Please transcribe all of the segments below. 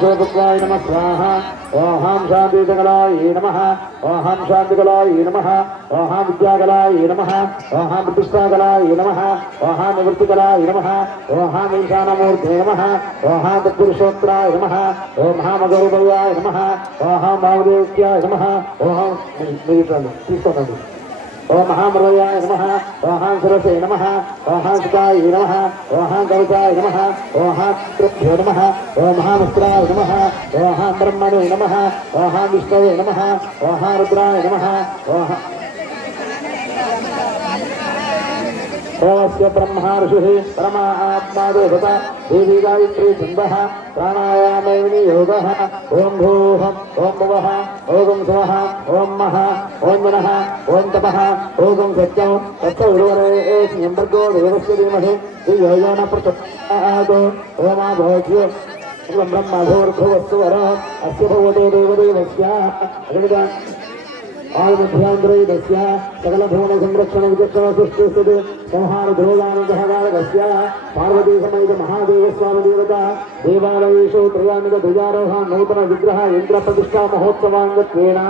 శోభత్వాయ నమ. స్వాహ ఓహాం శాంతికలాయ నమ. ఓహాం శాంతికలాయ నమ. ఓహాం విద్యాకలాయ నమ. ఓహాం ప్రతిష్టాకలాయ నమ. ఓహాం నివృత్తికలాయ నమ. ఓహాం ఈశానమూర్తి నమ. ఓహాం తత్పురుషోత్రాయ నమ. ఓం మహామగరుభయాయ నమ. ఓహాం భావదేవ్యాయ నమ. ఓహాం తీసుకోండి ఓ మహామృయాయ నమ ఓహాం సురసే నమ ఓహాం సుతాయ నమ ఓహాం కవితాయ నమ ఓహాం కృభ్యో నమ ఓ మహామిత్రాయ నమ ఓహాం బ్రహ్మణే నమ ఓహాం విష్ణవే నమ ఓహాం రుద్రాయ నమ ఓహా श्रवस्य ब्रह्मार्षिः आत्मा आत्मादेवत देवी गायत्री छन्दः प्राणायामे विनियोगः, ॐ भूः ॐ भुवः, ॐ स्वः ॐ मः ॐ मनः, ॐ तपः, ॐ सत्यं तत्सौ वर्गो देवस्य न प्रतो ओमा भवत्य ब्रह्मभोर्भुवस्तु वरः अस्य भवतो వర అస్య సకల భువన సంరక్షణ విచక్షణ సృష్టిస్తుంది సంహార ధ్రువదానుగ్రహకారకస్య పార్వతీ సమేత మహాదేవస్వామి దేవత దేవాలయేషు త్రయాణిక ధ్వజారోహ నూతన విగ్రహ యంత్ర ప్రతిష్టా మహోత్సవాంగత్వేన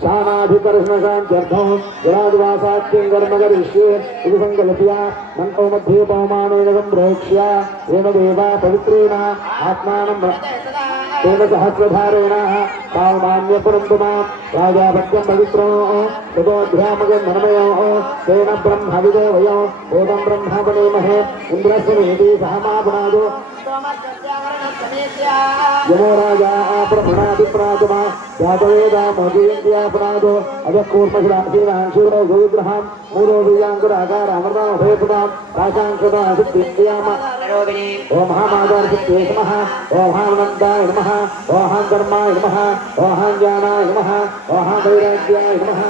శానాధికర్షణశాంత్యర్థం జలాదివాసాత్యం కర్మ కరిష్యే ఇది సంకల్ప్య पूर्णसहस्रधारेणाः तां मान्यपुरन्तु माँ राजाभक्त्यं तेन ब्रह्म धनमयोः तेन ब्रह्म ओदं ब्रह्मवनेमहे इन्द्रस्य वेदी सहमापुनादो यमो राजा ब्रह्मणादिप्राजमा यातवेदा मदीयन्त्यापनादो अजःकूर्मशुराशीवांशूरो सुविग्रहां मूलो बीजाङ्कुराकारामृतां हृदयपुतां राशाङ्कृतासिद्धियाम ॐ हामादारसिद्धे नमः ॐ हामनन्दाय नमः ॐ हाँ धर्माय नमः ॐ हाँ ज्ञानाय नमः ॐ हाँ वैराग्याय नमः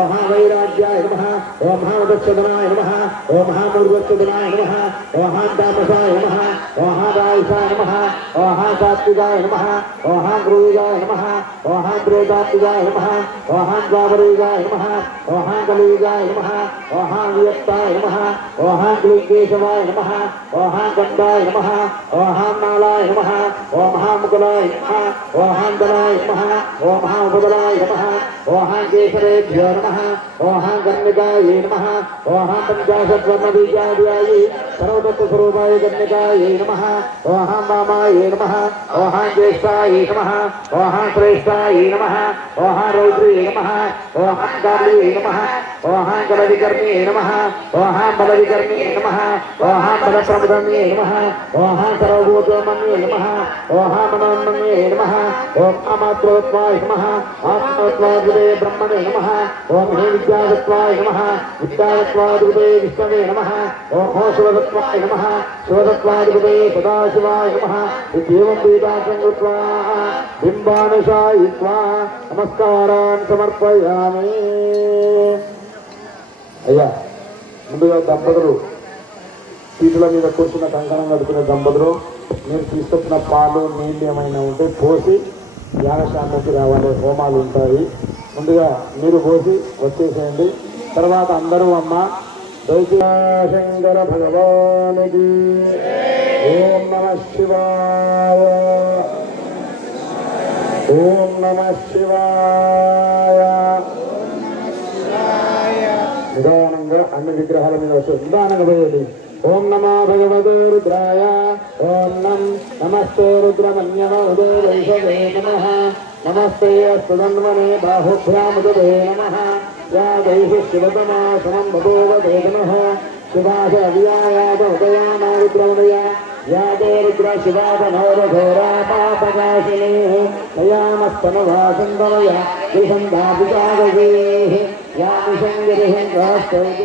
ॐ हाँ वैराग्याय नमः ॐ हाँ वृक्षदनाय नमः ॐ हाँ मूर्वक्षदनाय नमः ॐ हाँ तामसाय नमः ॐ हाँ రాయసాయ నమ. ఓహా సాత్వికాయ నమ. ఓహాం క్రూయాయ నమ. ఓహాం ప్రేతాత్మికాయ నమ. ఓహాం ద్వాపరేగాయ నమ. ఓహాం కలియుగాయ నమ. ఓహాం వియక్తాయ నమ. ఓహాం క్లీకేశవాయ నమ. ఓహాం గండాయ నమ. ఓహాం నాళాయ నమ. ఓ మహాముకులాయ నమ. ఓహాం దళాయ నమ. ఓ మహాముపదలాయ నమ. ఓహాం కేశరేభ్యో నమ ఓహాం కన్యకాయ నమ ఓహాం పంచాశత్వర్ణబీజాద్యాయి సర్వదత్త స్వరూపాయ కన్యకాయ నమ ఓహాం వామాయ నమ ఓహాం జ్యేష్ఠాయ నమ ఓహాం శ్రేష్ఠాయ నమ ఓహాం రౌద్రీ నమ ఓహాం కాళీ నమ ఓహాం కలవికర్ణీ నమ ఓహాం బలవికర్ణీ నమ ఓహాం నమ ఓహాం సర్వభూతమన్యే నమ ఓహాం మనోన్మన్యే నమ ఓం మాత్రోత్వాయ నమ ఆత్మోత్వాదుడే బ్రహ్మణే నమ ఓం హే విద్యాదత్వాయ నమ విద్యాదత్వాదుడే విష్ణవే నమ ఓం హో శివదత్వాయ నమ శివదత్వాదుడే సదాశివాయ నమ ఇత్యేవం వేదాసం కృత్వా బింబానుషాయిత్వా నమస్కారాన్ సమర్పయామి. అయ్యా ముందుగా దంపతులు సీట్ల మీద కూర్చున్న కంకణం కడుతున్న దంపతులు మీరు తీసుకొచ్చిన పాలు నీళ్ళు ఏమైనా ఉంటే పోసి యాగశాంతికి రావాలి. హోమాలు ఉంటాయి. ముందుగా మీరు పోసి వచ్చేసేయండి. తర్వాత అందరూ అమ్మ శంకర భగవానికి ఓం నమ శివాయ. ఓం నమ శివాయ. నిదానంగా అన్ని విగ్రహాల మీద వస్తుంది నిదానంగా పోయేది. ఓం నమో భగవతే రుద్రాయ. ఓం నం నమస్తే రుద్రమన్యమోదే వైషవే నమ. నమస్తే సుధన్వనే బాహుభ్యాముదే నమ. యా వైష శివతమా సమం భగోవదే నమ శివాస అవ్యాయాదోదయానా రుద్రమదయ. యాదే రుద్ర శివాదనోరఘోరా పాపనాశినే నయామస్తనవాసందమయ విషందాపికాగవే యా ಹಿಂಗ ಸೌದು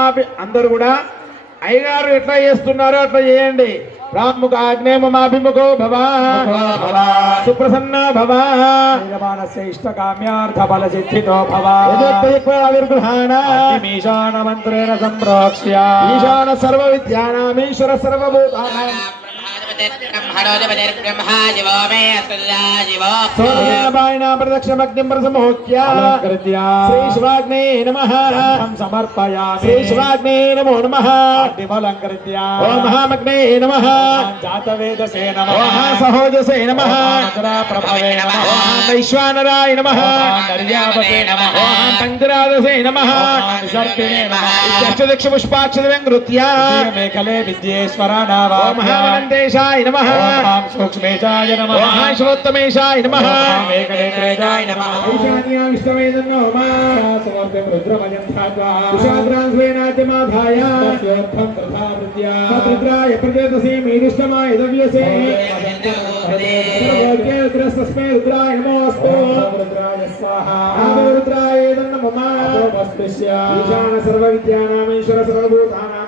మమాపి అందరూ కూడా. అయ్యగారు ఎట్లా చేస్తున్నారో అట్లా చేయండి. రాముకాగ్నే మమాభిముఖో భవ సుప్రసన్న భవ ఇష్టకామ్యార్థఫల సిద్ధితో భవ యజోత్పయక్వావిర్గృహాణ ఈశాన మంత్రేణ సంప్రోక్ష్య. ఈశాన సర్వ విద్యానామీశ్వర సర్వభూతానాం. ప్రదక్షిణమగ్నిం ప్రసమోక్య అలంకృత్య శ్రీ శివాగ్నే నమః అహం సమర్పయామి శ్రీ శివాగ్నే నమో నమః అగ్నిమలంకృత్య ఓం మహామగ్నే నమః జాతవేదసే నమ సహోజసే నమః ప్రభవే నమ వైశ్వానరాయ నమః నర్యాపతే నమ ఓం పంచరాదసే నమః దక్ష పుష్పాక్షరంగృత్య మేఖలే విద్యేశ్వర నామ శ్రీదేవాయ నమ. సూక్ష్మేశాయ నమ. శివోత్తమేశాయ నమ. ఏకనేత్రేజాయ నమ. ఈశాన్యా విష్ణవేదం నమ సమర్థం రుద్రమయం ధాత్వా ఉషాగ్రాంధ్వేనాద్యమాధాయ స్వర్థం తథా వృత్యా రుద్రాయ ప్రజోదసే మీరుష్టమాయ దవ్యసే సర్వ విద్యానామేశ్వర సర్వభూతానాం.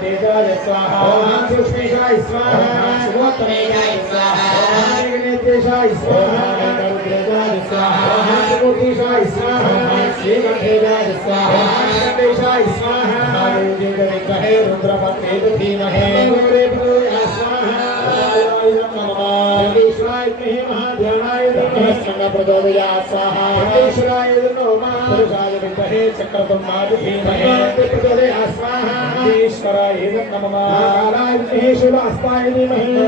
तेजाय स्वाहा ओम कृष्णेशाय स्वाहा ओम सर्वोत्तमेशाय स्वाहा ओम गणेशाय स्वाहा ओम गरुडेशाय स्वाहा ओम त्रिमूर्तिशाय स्वाहा ओम श्रीमठेजाय स्वाहा ओम गणेशाय स्वाहा ओम जिनके कहे रुद्रपत्रे धीमहे ओम रे प्रभु स्वाहा प्रचोदयास्वाहाय विद्महे चक्रतुमादिमहे प्रचोदयास्वाहा ईश्वराय नमः शिवास्ताय धीमहे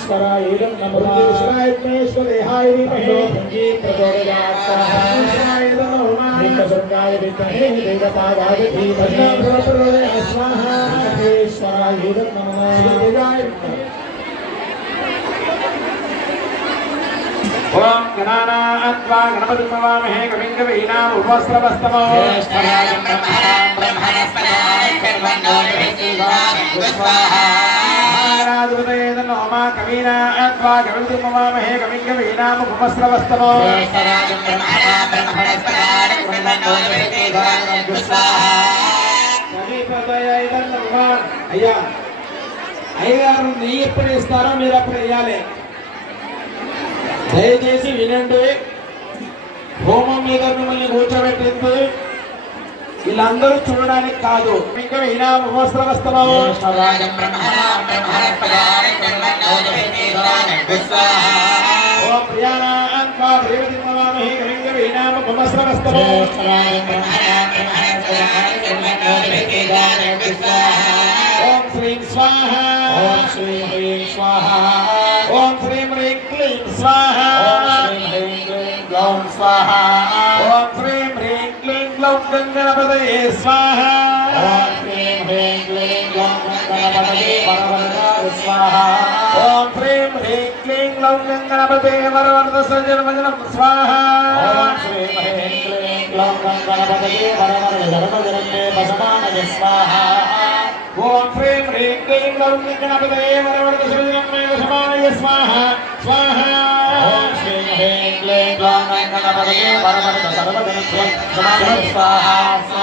శ్వరాయ నమః విఘ్నేశ్వరేహాయ విద్మహే ప్రచోదయాత్సాయ నమః విఘ్నశృంగాయ విద్మహే దేవతాగాయ ధీమహి ప్రచోదయాత్సాయ విఘ్నేశ్వరాయ నమః. ఓం గణానాత్వా గణపతి భవామహే కవిం కవీనాం ఉపస్రవస్తమో జ్యేష్ఠరాజం కవీనాత్వా కవిం భవామహే కవిం కవీనాం ఉపస్రవస్తమో. అయ్యా అయ్యగారు నెయ్యి ఎప్పుడు ఇస్తారో మీరు అప్పుడు వేయాలి. దయచేసి వినండి. హోమం మీద మిమ్మల్ని కూర్చోబెట్టింది. వీళ్ళందరూ చూడడానికి కాదు. ఇంకా శర్వన్నో స్వాహ ఓ శ్రీం స్వాహ. ఓం శ్రీ హ్రీం స్వాహ. ఓం శ్రీం హ్రీం క్లీం స్వాహ. శ్రీం హ్రీం క్లీం గ్లౌం గంగణపతయే స్వాహ. ఓం శ్రీం హ్రీం క్లీం గ్లౌం గణపతి పరమరాజ స్వాహ. ఓం హ్రీం హ్రీం క్లీం గ్లౌం గంగణపతే వరవర్ధ సజ్జనమజనం స్వాహ. ఓం శ్రీం హ్రీం క్లీం గ్లౌం గణపతి పరమరాజ ధర్మజనమే పశమానజ స్వాహ. ఓం హ్రీం హ్రీం క్లీం గ్లౌం గంగణపతే వరవర్ధ సజ్జనమే సమానయ స్వాహ. స్వాహ. ఓం శ్రీం హ్రీం క్లీం గ్లౌం గణపతి పరమరాజ సర్వజనమే సమానజ స్వాహ స్వాహ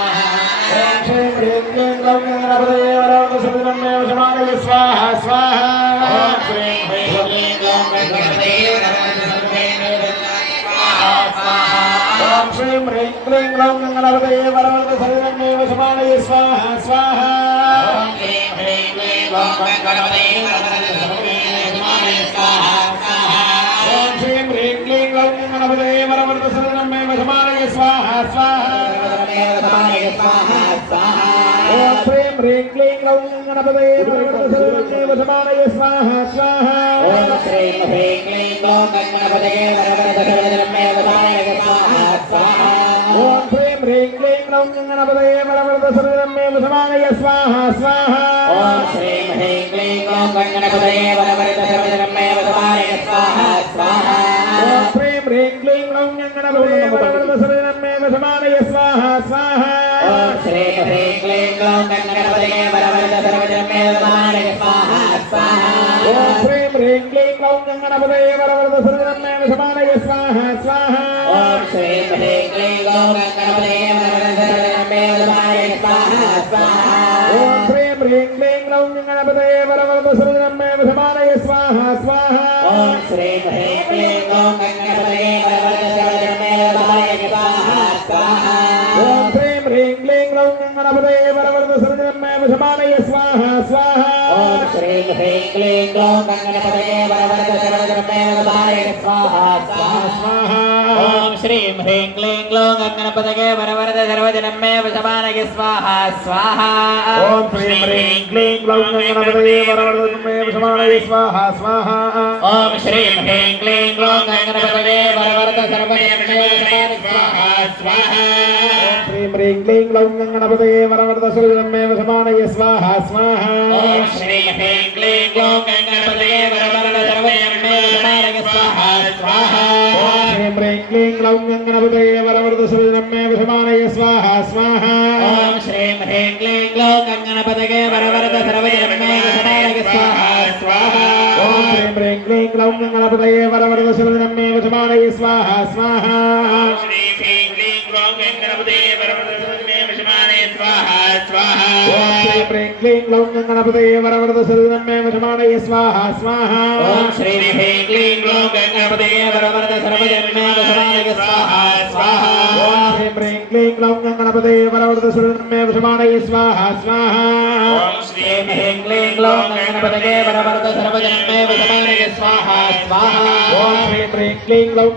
ఓం శ్రీం హ్రీం క్లీం గ్లౌం గంగణపతే వరవర్ధ సజ్జనమే సమానయ స్వాహ స్వాహ ఓం శ్రీం హ్రీం క్లీం గ్లౌం గణపతి హ్రీం క్లీం గ్లౌం గణపతయే వరవరద సర్వమే వశమానయ స్వాహ స్వాహ శ్రీం హ్రీం క్లీం ఓం గణపతే వరవరద స్వాహ ఓం శ్రీం హ్రీం క్లీం గ్లౌం గణపతయే వరవరద సర్వమే స్వాహ స్వాహ ఓం శ్రీం హ్రీం క్లీం గ్లౌం గణపతయే వరవరద సర్వమే వశమానయ స్వాహ స్వాహ ఓం శ్రీం హ్రీం క్లీం సర్వజనమే వదాయ స్వాహ స్వాహ ఓం శ్రీం హ్రీం క్లీం గ్లౌం వరవరద స్వాహ స్వాహ ఓం శ్రీం హ్రీం క్లీం సర్వజనమే వదాయ స్వాహ స్వాహ ఓం శ్రీం హ్రీం క్లీం గ్లౌం గణపతయే వరవరద స్వాహ స్వాహ ఓం శ్రీం క్లీం ఓం గణపతే వరవరద సర్వజనమే స్వాహ స్వాహ. ఓం శ్రీం హ్రీం క్లీం వరవరద స్వాహ స్వాహ ఓం శ్రీం హ్రీం క్లీం వశమానయ స్వాహ స్వాహ ఓం శ్రీం హ్రీం క్లీం ఓం గణపతే వరవరద సర్వజనమే వదాయ స్వాహ స్వాహ. ఓం శ్రీం హ్రీం క్లీం గ్లౌం గణపతయే వరవరద సర్వమే వశమానయ స్వాహ స్వాహ. ఓం శ్రీం హ్రీం క్లీం ఓం గణపతే వరవరద సర్వజనమే శ్రీం హ్రీం క్లీం గ్లౌం గణపతగే వరవరద సర్వజనమే వశమానయ స్వాహ స్వాహ. ఓం శ్రీం హ్రీం క్లీం గ్లౌం గణపతయే వరవరద సర్వమే వశమానయ స్వాహ స్వాహ. ఓం శ్రీం హ్రీం క్లీం గ్లౌం గణపతగే వరవరద సర్వజనమే వశమానయ స్వాహ స్వాహ. ఓం శ్రీం హ్రీం క్లీం గ్లౌం గణపతయే వరవరద సర్వమే వశమానయ స్వాహ స్వాహ. ఓం శ్రీం హ్రీం క్లీం గ్లౌం గణపతగే వరవరద సర్వజనమే క్లీం గ్లౌం గణపతయే వరవరద మే విషమానయ స్వాహ స్వాహ ఓం శ్రీం హ్రీం క్లీం గ్లౌం గణపతగే వరవరద సర్వజనమే విషమానయ స్వాహ స్వాహ ఓం శ్రీం హ్రీం క్లీం గ్లౌం గణపతయే వరవరద మే విషమానయ స్వాహ స్వాహ శ్రీం హ్రీం క్లీం గ్లౌం గణపతయే వరవరద సర్వమే వశమానయ స్వాహ స్వాహ. ఓం శ్రీం హ్రీం క్లీం గ్లౌం గణపతగే వరవరద సర్వజనమే వశమానయ స్వాహ స్వాహ. ఓం శ్రీం హ్రీం క్లీం గ్లౌం గణపతయే వరవరద సర్వమే వశమానయ స్వాహ స్వాహ. ఓం శ్రీం హ్రీం క్లీం గ్లౌం గణపతగే వరవరద సర్వజనమే వశమానయ స్వాహ స్వాహ. ఓం శ్రీం హ్రీం క్లీం గ్లౌం